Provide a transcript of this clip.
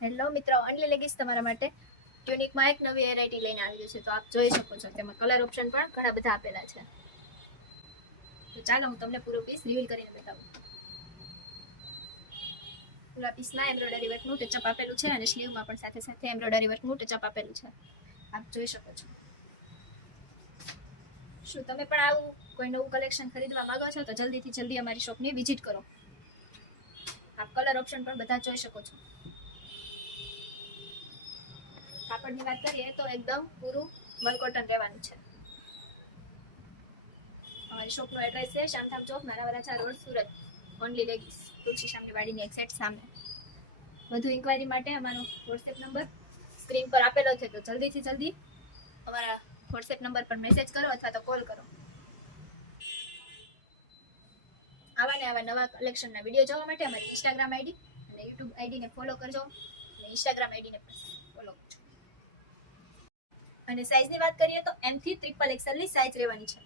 Hello મિત્રો, only leggings તમારા માટે ટ્યુનિકમાં એક નવી વેરાયટી લઈને આવી ગયું છે. તો આપ જોઈ શકો છો તેમાં કલર ઓપ્શન પણ ઘણા બધા આપેલા છે. તો ચાલો હું તમને પૂરો પીસ રિવીલ કરીને બતાવું. પૂરા પીસમાં એમ્બ્રોઇડરી વર્કનું ટચઅપ આપેલું છે અને સ્લીવમાં પણ સાથે સાથે એમ્બ્રોઇડરી વર્કનું ટચઅપ આપેલું છે. આપ જોઈ શકો છો. શું તમે પણ આવું કોઈ નવું કલેક્શન ખરીદવા માંગો છો તો જલ્દીથી જલ્દી અમારી શોપની વિઝિટ કરો. આપ કલર ઓપ્શન પણ બધા જોઈ શકો છો. કાપડની વાત કરીએ તો એકદમ પૂરું મલ કોટન રહેવાનું છે. અમારી શોપનું એડ્રેસ છે શામધામ ચોક, નાના વરાછા રોડ, સુરત. ઓનલી લેગીસ, તુલસી સામની વાડીની એક્ઝેક્ટ સામે. વધુ ઇન્ક્વાયરી માટે અમારો વોટ્સએપ નંબર સ્ક્રીન પર આપેલો છે. તો જલ્દીથી જલ્દી અમારા વોટ્સએપ નંબર પર મેસેજ કરો અથવા તો કોલ કરો. આવા ને આવા નવા કલેક્શનના વિડીયો જોવા માટે અમારી ઇન્સ્ટાગ્રામ આઈડી અને યુટ્યુબ આઈડીને ફોલો કરજો અને ઇન્સ્ટાગ્રામ આઈડીને પણ ફોલો કરજો. અને સાઇઝની વાત કરીએ તો M થી XXL ની સાઇઝ રહેવાની છે.